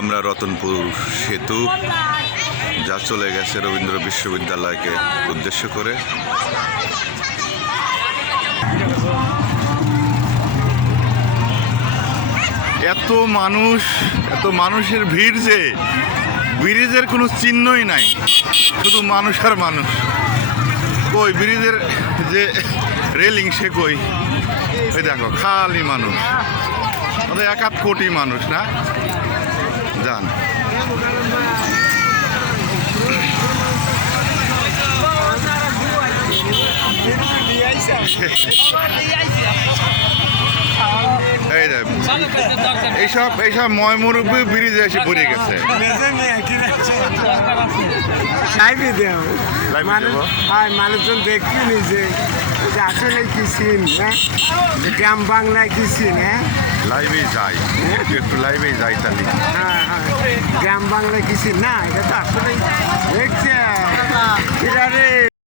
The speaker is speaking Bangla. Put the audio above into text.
আমরা রতনপুর সেতু যা চলে গেছে রবীন্দ্র বিশ্ববিদ্যালয়কে উদ্দেশ্য করে। এত মানুষের ভিড় যে ব্রিজের কোনো চিহ্নই নাই, শুধু মানুষ আর মানুষ। কই ব্রিজের যে রেলিং সে কই? ওই দেখো খালি মানুষ, আমাদের 1 কোটি মানুষ না যান। এইসব ময়মুরব্বী ব্রিজে এসে পড়ে গেছে। মানুষজন দেখবি নিজে আসলে কি সিন, গ্রাম বাংলায় কি সিন। লাইভে যাই, একটু লাইভে যাই তাহলে। হ্যাঁ, গ্রাম বাংলায় কি সিন না, এটা তো আসলে দেখছি